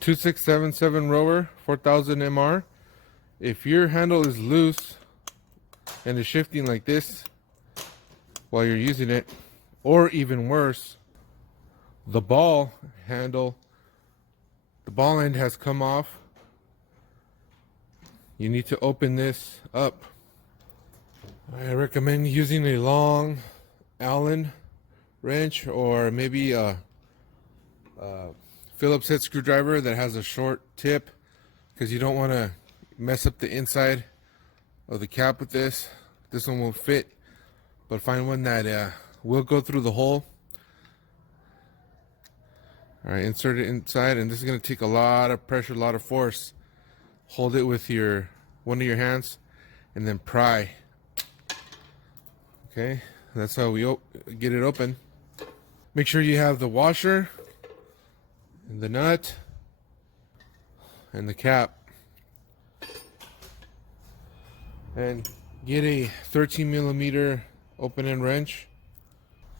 2677 rower, 4000 MR. If your handle is loose and is shifting like this while you're using it, or even worse, the ball handle, the ball end has come off, you need to open this up. I recommend using a long Allen wrench, or maybe a Phillips head screwdriver that has a short tip, because you don't want to mess up the inside of the cap with this. This one won't fit, but find one that will go through the hole. All right, insert it inside, and this is going to take a lot of pressure, a lot of force. Hold it with one of your hands, and then pry. Okay, that's how we get it open. Make sure you have the washer, and the nut, and the cap. And get a 13 millimeter open end wrench.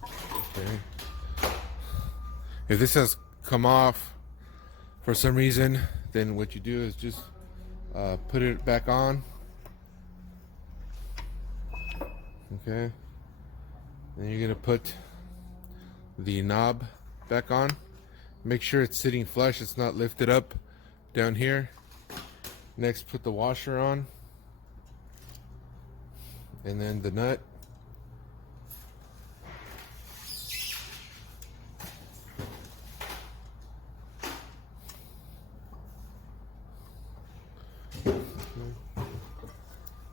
Okay. If this has come off for some reason, then what you do is just put it back on. Okay. Then you're gonna put the knob back on. Make sure it's sitting flush, it's not lifted up down here. Next, put the washer on, and then the nut.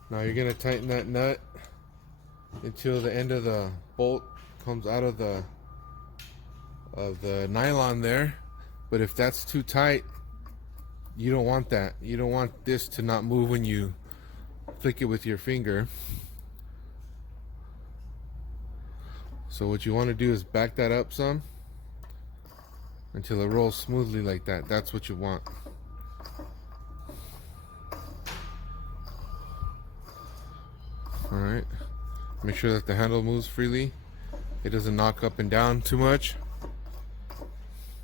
Now you're gonna tighten that nut until the end of the bolt comes out of the nylon there. But if that's too tight, you don't want that. You don't want this to not move when you flick it with your finger. So what you want to do is back that up some until it rolls smoothly like that. That's what you want. Alright, make sure that the handle moves freely. It doesn't knock up and down too much.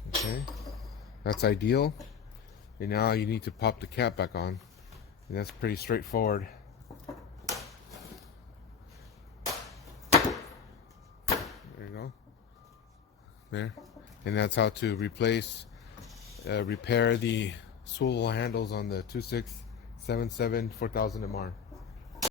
Okay, that's ideal. And now you need to pop the cap back on. And that's pretty straightforward. There you go. There. And that's how to repair the swivel handles on the 2677 4000 MR.